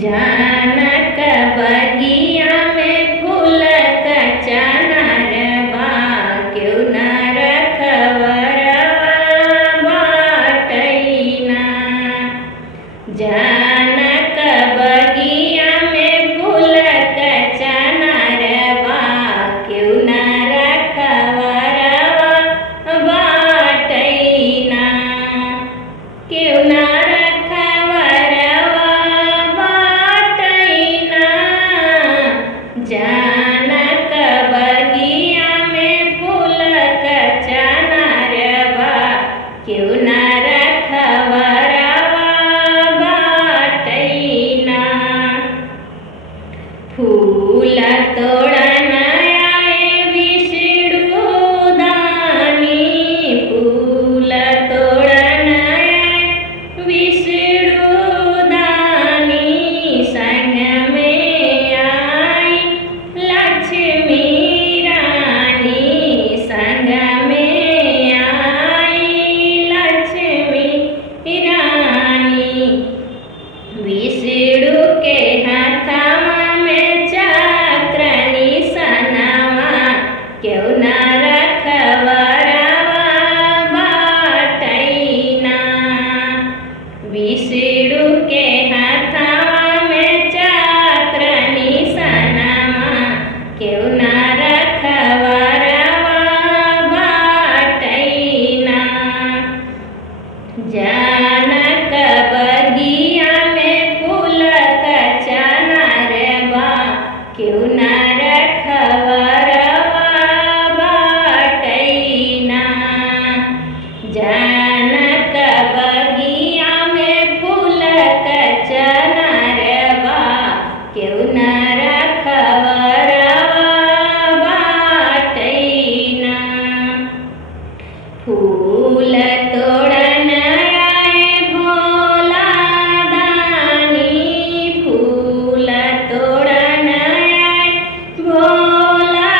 जानक बगिया में फूल कचनार बा, क्यों न रखवरवा बाटैना। जानक बगिया में फूल कचनार बा, क्यों न रखवरवा बाटैना। क्यों न जानक बगिया में फूल कचनार बा, क्यों न रखवरवा बाटैना। फूल तोड़न आए विष्णु दानी, फूल तोड़न आए विष्णु दानी। संग में लक्ष्मी रानी, संग में आई लक्ष्मी रानी। विष्णु के हाथवा में चक्र निशानवा, क्यों न रखवरवा बाटैना। विष्णु के हाथवा में चक्र निशानवा, क्यों न रखवरवा बाटैना। जानक बगिया में फूल कचनार बा, क्यों न रखवरवा बाटैना। जानक बगिया में फूल कचनार बा, क्यों न रखवरवा बाटैना। फूल तोड़न आए भोला दानी, फूल तोड़न आए भोला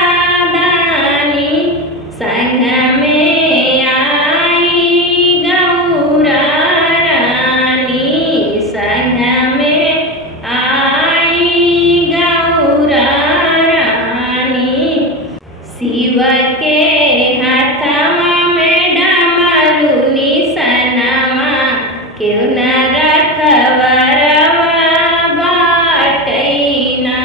दानी। संग में आई गौरा रानी, संग में आई गौरा रानी। शिव के हाथवा में डमरू निशानवा, क्यों न रखवरवा बाटैना।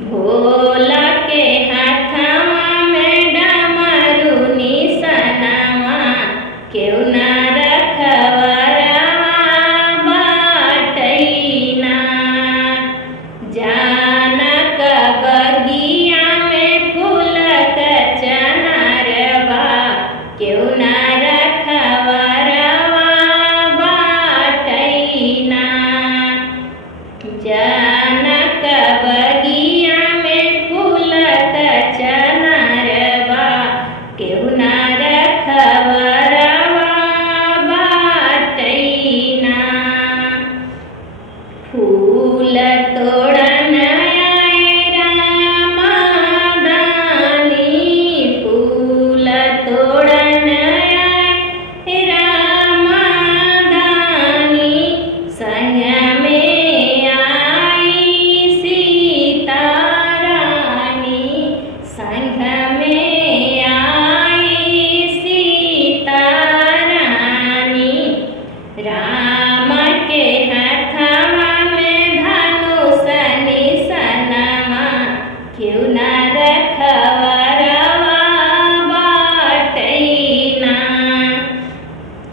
भोला के हाथवा में डमरू निशानवा, क्यों न रखवरवा बाटैना। जानक बगिया में फूल कचनार बा, क्यों न रखवरवा बाटैना। जानक बगिया में फूल कचनार बा, क्यों न रखवरवा बाटैना। फूल तोड़न आए रामा दानी, फूल तोड़न आए रामा दानी। संग में आई सीता रानी, संग में आई सीता रानी। राम के हाथवा में धनुष निशानवा, क्यों न रखवरवा बाटैना।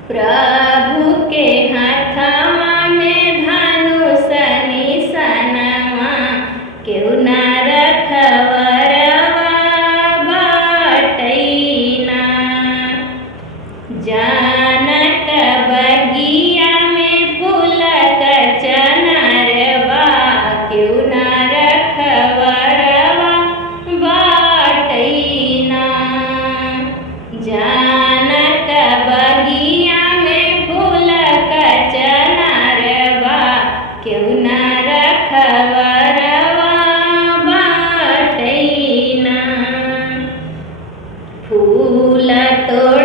प्रभु के हाथवा में धनुष निशानवा, क्यों न रखवरवा बाटैना। जानक बगिया में फूल कचनार बा, क्यों न रखवरवा बाटैना। जानक बगिया में फूल कचनार बा, क्यों न रखवरवा बाटैना। फूल तोड़